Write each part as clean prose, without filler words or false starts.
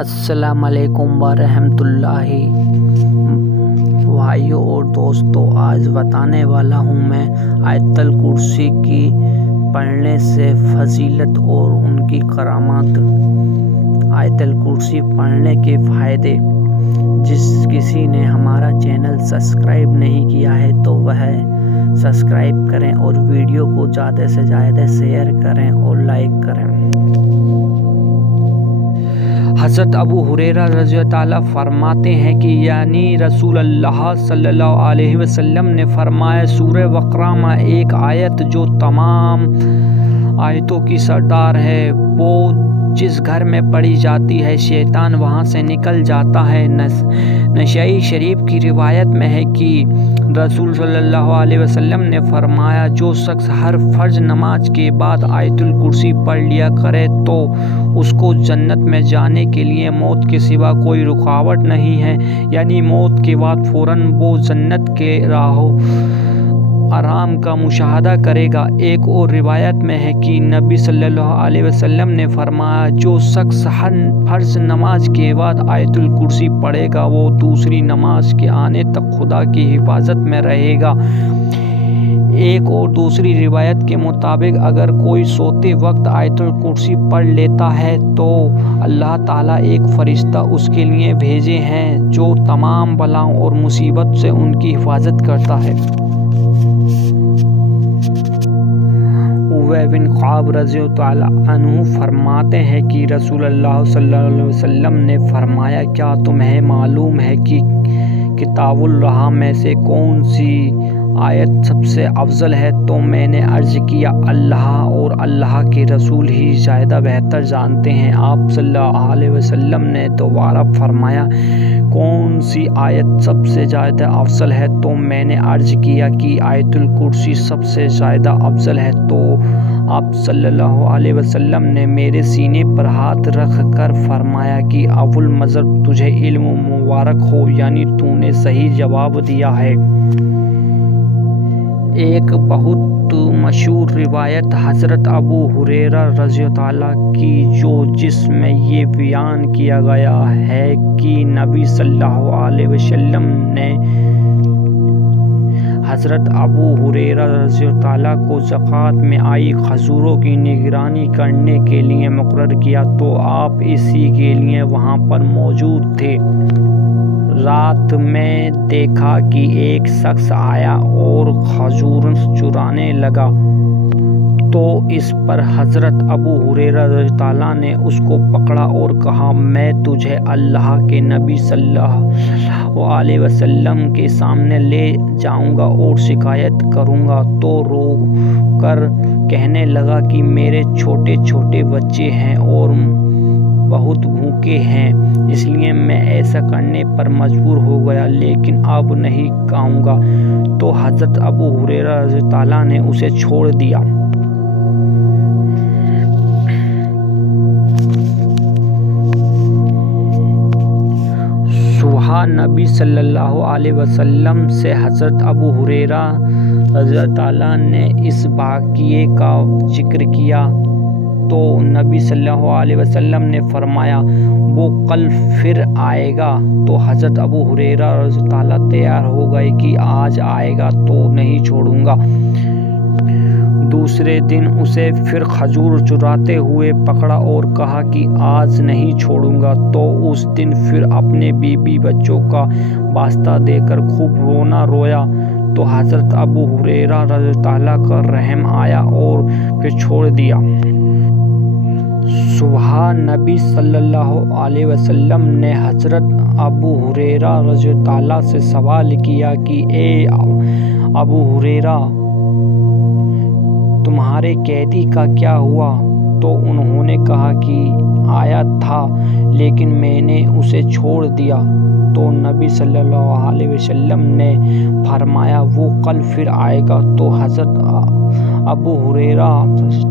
السلام علیکم ورحمۃ اللہ بھائیوں اور دوستوں، آج بتانے والا ہوں میں آیت الکرسی کی پڑھنے سے فضیلت اور ان کی کرامات۔ آیت الکرسی پڑھنے کے فائدے۔ جس کسی نے ہمارا چینل سبسکرائب نہیں کیا ہے تو وہ سبسکرائب کریں اور ویڈیو کو زیادہ سے زیادہ شیئر کریں اور لائک کریں۔ حضرت ابو ہریرہ رضی اللہ تعالیٰ فرماتے ہیں کہ یعنی رسول اللہ صلی اللہ علیہ وسلم نے فرمایا، سورہ بقرہ میں ایک آیت جو تمام آیتوں کی سردار ہے، وہ جس گھر میں پڑھی جاتی ہے شیطان وہاں سے نکل جاتا ہے۔ نسائی شریف کی روایت میں ہے کہ رسول صلی اللہ علیہ وسلم نے فرمایا، جو شخص ہر فرض نماز کے بعد آیت الکرسی پڑھ لیا کرے تو اس کو جنت میں جانے کے لیے موت کے سوا کوئی رکاوٹ نہیں ہے، یعنی موت کے بعد فوراً وہ جنت کے راہو آرام کا مشاہدہ کرے گا۔ ایک اور روایت میں ہے کہ نبی صلی اللہ علیہ وسلم نے فرمایا، جو شخص ہر فرض نماز کے بعد آیت الکرسی پڑھے گا وہ دوسری نماز کے آنے تک خدا کی حفاظت میں رہے گا۔ ایک اور دوسری روایت کے مطابق اگر کوئی سوتے وقت آیت الکرسی پڑھ لیتا ہے تو اللہ تعالیٰ ایک فرشتہ اس کے لیے بھیجے ہیں جو تمام بلاؤں اور مصیبت سے ان کی حفاظت کرتا ہے۔ ابی بن کعب رضی اللہ عنہ فرماتے ہیں کہ رسول اللہ صلی اللہ علیہ وسلم نے فرمایا، کیا تمہیں معلوم ہے کہ کتاب اللہ میں سے کون سی آیت سب سے افضل ہے؟ تو میں نے عرض کیا، اللہ اور اللہ کے رسول ہی زیادہ بہتر جانتے ہیں۔ آپ صلی اللہ علیہ وسلم نے دوبارہ فرمایا، کون سی آیت سب سے زیادہ افضل ہے؟ تو میں نے عرض کیا کہ آیت الکرسی سب سے زیادہ افضل ہے۔ تو آپ صلی اللہ علیہ وسلم نے میرے سینے پر ہاتھ رکھ کر فرمایا کہ اول مضر تجھے علم مبارک ہو، یعنی تو نے صحیح جواب دیا ہے۔ ایک بہت مشہور روایت حضرت ابو ہریرہ رضی اللہ عنہ کی جس میں یہ بیان کیا گیا ہے کہ نبی صلی اللہ علیہ وسلم نے حضرت ابو ہریرہ رضی اللہ عنہ کو زکوٰۃ میں آئی کھجوروں کی نگرانی کرنے کے لیے مقرر کیا تو آپ اسی کے لیے وہاں پر موجود تھے۔ رات میں دیکھا کہ ایک شخص آیا اور کھجور چرانے لگا، تو اس پر حضرت ابو ہریرہ رضی اللہ عنہ نے اس کو پکڑا اور کہا، میں تجھے اللہ کے نبی صلی اللہ علیہ وسلم کے سامنے لے جاؤں گا اور شکایت کروں گا۔ تو رو کر کہنے لگا کہ میرے چھوٹے چھوٹے بچے ہیں اور بہت بھوکے ہیں، اس لیے میں ایسا کرنے پر مجبور ہو گیا، لیکن اب نہیں کہوں گا۔ تو حضرت ابو ہریرہ رضی اللہ عنہ نے اسے چھوڑ دیا۔ صبح نبی صلی اللہ علیہ وسلم سے حضرت ابو ہریرہ رضی اللہ عنہ نے اس واقعے کا ذکر کیا تو نبی صلی اللہ علیہ وسلم نے فرمایا، وہ کل پھر آئے گا۔ تو حضرت ابو ہریرہ رضی اللہ عنہ تیار ہو گئے کہ آج آئے گا تو نہیں چھوڑوں گا۔ دوسرے دن اسے پھر کھجور چراتے ہوئے پکڑا اور کہا کہ آج نہیں چھوڑوں گا۔ تو اس دن پھر اپنے بیوی بچوں کا واسطہ دے کر خوب رویا تو حضرت ابو ہریرہ رضی اللہ عنہ کا رحم آیا اور پھر چھوڑ دیا۔ صبح نبی صلی اللہ علیہ وسلم نے حضرت ابو ہریرہ رضی اللہ عنہ سے سوال کیا کہ اے ابو ہریرہ، تمہارے قیدی کا کیا ہوا؟ تو انہوں نے کہا کہ آیا تھا لیکن میں نے اسے چھوڑ دیا۔ تو نبی صلی اللہ علیہ وسلم نے فرمایا، وہ کل پھر آئے گا۔ تو حضرت ابو ہریرہ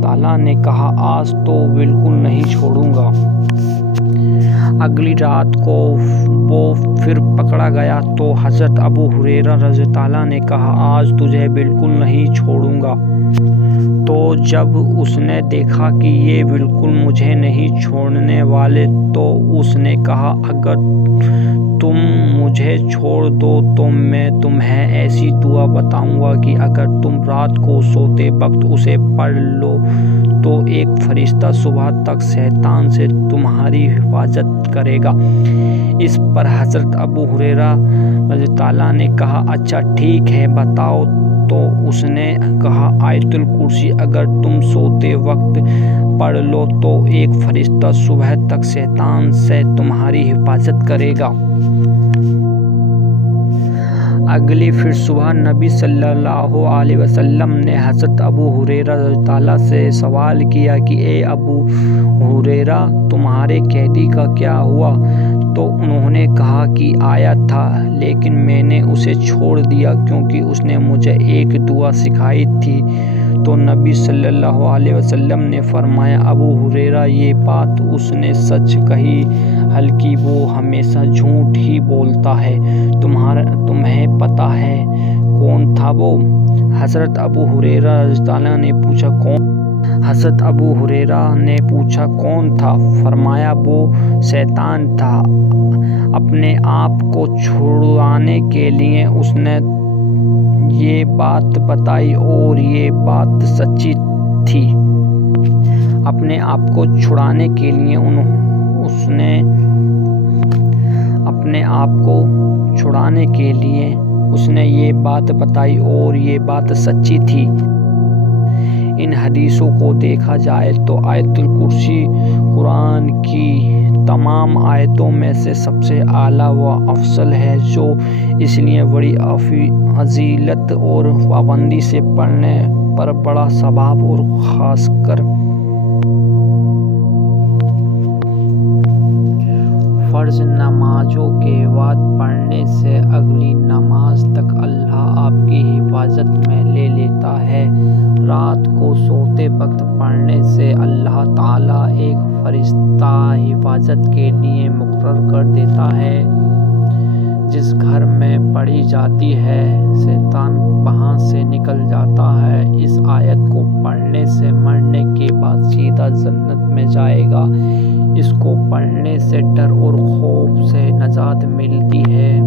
تعالیٰ نے کہا، آج تو بالکل نہیں چھوڑوں گا۔ اگلی رات کو وہ پھر پکڑا گیا تو حضرت ابو ہریرہ رضی اللہ عنہ نے کہا آج تجھے بالکل نہیں چھوڑوں گا۔ تو جب اس نے دیکھا کہ یہ بالکل مجھے نہیں چھوڑنے والے تو اس نے کہا اگر تم مجھے چھوڑ دو تو میں تمہیں ایسی دعا بتاؤں گا کہ اگر تم رات کو سوتے وقت اسے پڑھ لو تو ایک فرشتہ صبح تک شیطان سے تمہاری حفاظت کرے گا۔ اس پر حضرت ابو ہریرہ رضی اللہ عنہ نے کہا اچھا ٹھیک ہے بتاؤ۔ تو اس نے کہا آیت الکرسی اگر تم سوتے وقت پڑھ لو تو ایک فرشتہ صبح تک شیطان سے تمہاری حفاظت کرے گا۔ اگلی پھر صبح نبی صلی اللہ علیہ وسلم نے حضرت ابو ہریرہ رضی اللہ عنہ سے سوال کیا کہ اے ابو ہریرہ تمہارے قیدی کا کیا ہوا؟ تو انہوں نے کہا کہ آیا تھا لیکن میں نے اسے چھوڑ دیا کیونکہ اس نے مجھے ایک دعا سکھائی تھی۔ تو نبی صلی اللہ علیہ وسلم نے فرمایا ابو ہریرہ یہ بات اس نے سچ کہی حالانکہ وہ ہمیشہ جھوٹ ہی بولتا ہے۔ تمہیں پتہ ہے کون تھا وہ؟ حضرت ابو ہریرہ رضی اللہ عنہ نے پوچھا کون؟ حضرت ابو ہریرہ نے پوچھا کون تھا؟ فرمایا وہ شیطان تھا۔ اپنے آپ کو چھڑانے کے لیے اس نے یہ بات بتائی اور یہ بات سچی تھی۔ اپنے آپ کو چھڑانے کے لیے اس نے یہ بات بتائی اور یہ بات سچی تھی۔ ان حدیثوں کو دیکھا جائے تو آیت الکرسی قرآن کی تمام آیتوں میں سے سب سے اعلیٰ و افضل ہے، جو اس لیے بڑی فضیلت اور پابندی سے پڑھنے پر بڑا ثواب اور خاص کر فرض نمازوں کے بعد پڑھنے سے اگلی نماز تک اللہ آپ کی حفاظت میں لے لیتا ہے۔ رات کو سوتے وقت پڑھنے سے اللہ تعالیٰ ایک فرشتہ حفاظت کے لیے مقرر کر دیتا ہے۔ جس گھر میں پڑھی جاتی ہے شیطان وہاں سے نکل جاتا ہے۔ اس آیت کو پڑھنے سے مرنے کے بعد سیدھا جنت میں جائے گا۔ اس کو پڑھنے سے ڈر اور خوف سے نجات ملتی ہے۔